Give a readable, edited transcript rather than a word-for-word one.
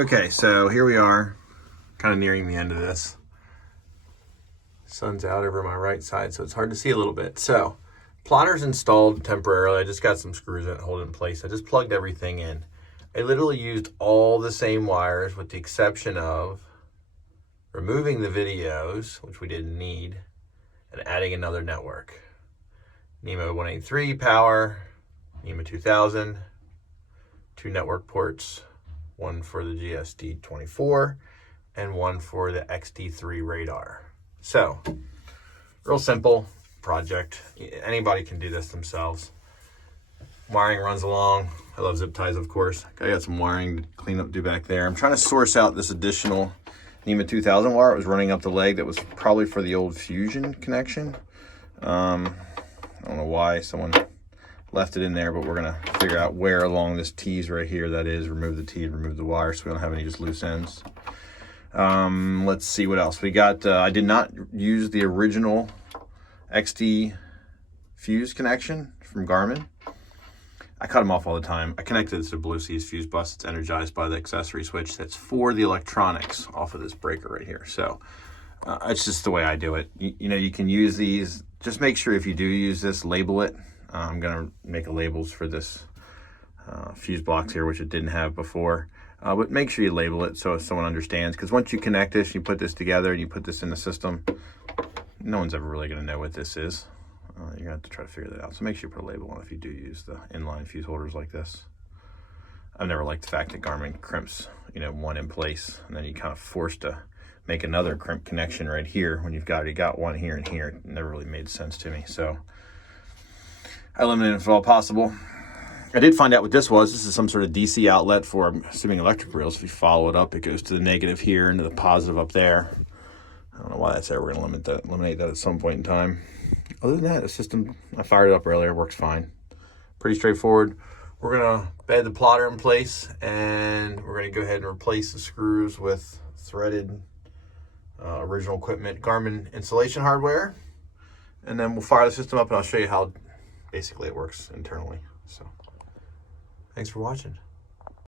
Okay, so here we are, kind of nearing the end of this. Sun's out over my right side, so it's hard to see a little bit. So, plotter's installed temporarily. I just got some screws that hold it in place. I just plugged everything in. I literally used all the same wires with the exception of removing the videos, which we didn't need, and adding another network. MEU 183 power, MEU 2000, 2 network ports, one for the GSD24 and one for the XD3 radar. So, real simple project. Anybody can do this themselves. Wiring runs along. I love zip ties, of course. I got some wiring to clean up, do back there. I'm trying to source out this additional MEU 2000 wire. It was running up the leg that was probably for the old Fusion connection. I don't know why someone left it in there, but we're gonna figure out where along this tease right here that is. Remove the tease, remove the wire, so we don't have any just loose ends. Let's see what else we got. I did not use the original XD fuse connection from Garmin. I cut them off all the time. I connected it to the Blue Seas fuse bus. It's energized by the accessory switch that's for the electronics off of this breaker right here. So it's just the way I do it. You know, you can use these. Just make sure if you do use this, label it. I'm gonna make labels for this fuse box here, which it didn't have before. But make sure you label it so someone understands, because once you connect this, you put this together and you put this in the system, no one's ever really gonna know what this is. You're gonna have to try to figure that out. So make sure you put a label on if you do use the inline fuse holders like this. I've never liked the fact that Garmin crimps, you know, one in place, and then you kind of forced to make another crimp connection right here when you've already got one here and here. It never really made sense to me. So I eliminated it if at all possible. I did find out what this was. This is some sort of DC outlet for, I'm assuming, electric reels. If you follow it up, it goes to the negative here and to the positive up there. I don't know why that's there. We're going to eliminate that at some point in time. Other than that, the system, I fired it up earlier, works fine. Pretty straightforward. We're going to bed the plotter in place, and we're going to go ahead and replace the screws with threaded original equipment Garmin installation hardware. And then we'll fire the system up, and I'll show you how basically it works internally. So, thanks for watching.